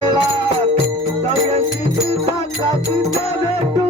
Tá bem, tá